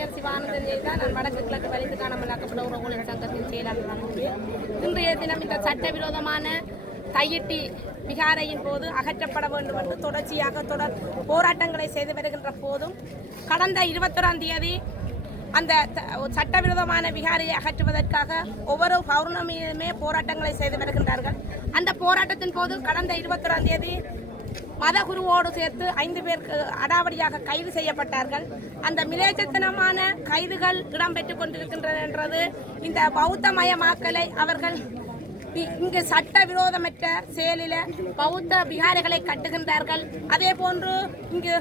ஆணையர் சிவானந்தன் தான் நான் வடக்கு கிழக்கு வலிந்து காணாமலாக்கப்பட்ட உறவுகளின் சங்கத்தின் செயலாளராக இன்றைய தினம் இந்த சட்டவிரோதமான கையிட்டி விகாரையின் போது அகற்றப்பட வேண்டும் என்று தொடர்ச்சியாக தொடர் போராட்டங்களை செய்து வருகின்ற போதும் கடந்த 21ஆம் தேதி அந்த சட்டவிரோதமான விகாரியை அகற்றுவதற்காக ஒவ்வொரு பௌர்ணமியுமே போராட்டங்களை செய்து வருகின்றார்கள். அந்த போராட்டத்தின் போது கடந்த 21ஆம் தேதி மதகுருவோடு சேர்த்து 5 பேர் அடாவடியாக கைது செய்யப்பட்டார்கள். அந்த மிலேச்சத்தனமான கைதுகள் இடம்பெற்றுக் கொண்டிருக்கின்றன என்றது இந்த பௌத்தமயமாக்கலை அவர்கள் இங்கு சட்டவிரோதமற்ற செயலில் பௌத்த விகாரைகளை கட்டுகின்றார்கள். அதே போன்று இங்கு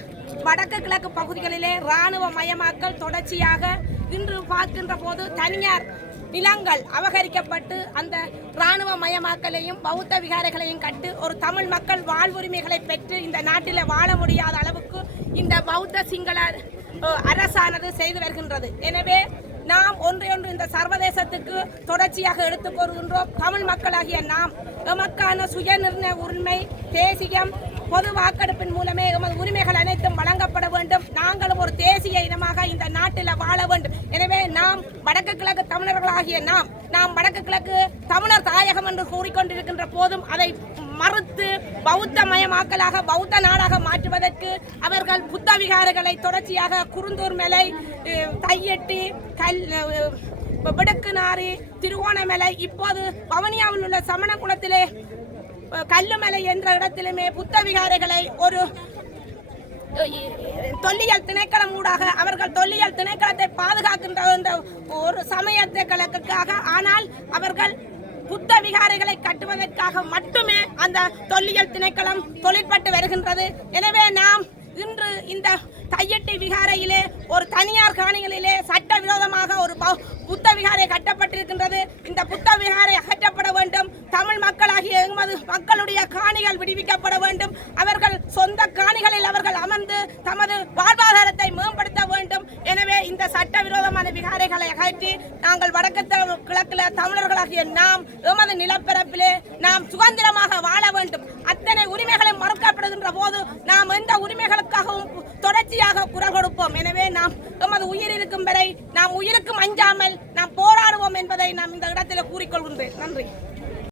வடக்கு கிழக்கு பகுதிகளிலே இராணுவ மயமாக்கல் தொடர்ச்சியாக இன்று பார்க்கின்ற போது தனியார் நிலங்கள் அபகரிக்கப்பட்டு அந்த இராணுவ மயமாக்கலையும் பௌத்த விகாரைகளையும் கட்டு ஒரு தமிழ் மக்கள் வாழ்வுரிமைகளை பெற்று இந்த நாட்டில் வாழ முடியாத அளவுக்கு இந்த பௌத்த சிங்கள அரசானது செய்து வருகின்றது. எனவே நாம் ஒன்றையொன்று இந்த சர்வதேசத்துக்கு தொடர்ச்சியாக எடுத்துக் கூறுகின்றோம். தமிழ் மக்களாகிய நாம் எமக்கான சுய நிர்ணய உரிமை தேசியம் பொது வாக்கெடுப்பின் மூலமே எமது உரிமைகள் அனைத்தும் வழங்கப்பட வேண்டும். நாங்களும் ஒரு தேசிய இனமாக இந்த நாட்டில் வாழ வேண்டும். எனவே நாம் வடக்கு கிழக்கு தமிழர்களாகிய நாம் வடக்கு கிழக்கு தமிழர் தாயகம் என்று கூறிக்கொண்டிருக்கின்ற போதும் அதை மறுத்து பௌத்த மயமாக்கலாக பௌத்த நாடாக மாற்றுவதற்கு அவர்கள் புத்த விகாரைகளை தொடர்ச்சியாக குருந்தூர் மலை, தையெட்டி, விடுக்குநாரி, திருவோணமலை, இப்போது வவுனியாவில் உள்ள சமணகுளத்திலே கல்லுமலை என்ற இடத்திலுமே புத்த விகாரைகளை ஒரு தொல்லியல் திணைக்களம் ஊடாக அவர்கள் தொல்லியல் திணைக்களத்தை பாதுகாக்கின்ற ஒரு சமயத்துக்களுக்காக, ஆனால் அவர்கள் புத்த விகாரைகளை கட்டுவதற்காக மட்டுமே அந்த தொல்லியல் திணைக்களம் தொழிற்பட்டு வருகின்றது. எனவே நாம் இன்று இந்த தையெட்டி விகாரையிலே ஒரு தனியார் காணிகளிலே சட்டவிரோதமாக ஒரு புத்த விகாரை கட்டப்பட்டிருக்கின்றது. இந்த புத்த விகாரை அகற்றப்பட வேண்டும். தமிழ் மக்களாகிய எமது மக்களுடைய காணிகள் விடுவிக்கப்பட வேண்டும். அவர்கள் சொந்த காணிகளில் அவர்கள் அமர்ந்து தமது வாழ்வாதாரத்தை மேம்படுத்த வேண்டும். எனவே இந்த சட்டவிரோதமான விகாரைகளை அகற்றி நாங்கள் வடக்கு கிழக்கில் தமிழர்களாகிய நாம் எமது நிலப்பரப்பிலே நாம் சுதந்திரமாக வாழ வேண்டும். அத்தனை உரிமைகளும் மறுக்கப்படுகின்ற போது நாம் எந்த உரிமைகளுக்காகவும் தொடர்ச்சியாக குரல் கொடுப்போம். எனவே நாம் எமது உயிர் இருக்கும் வரை நாம் உயிருக்கும் அஞ்சாமல் நாம் போராடுவோம் என்பதை நாம் இந்த இடத்தில் கூறிக்கொள்கின்றேன். நன்றி.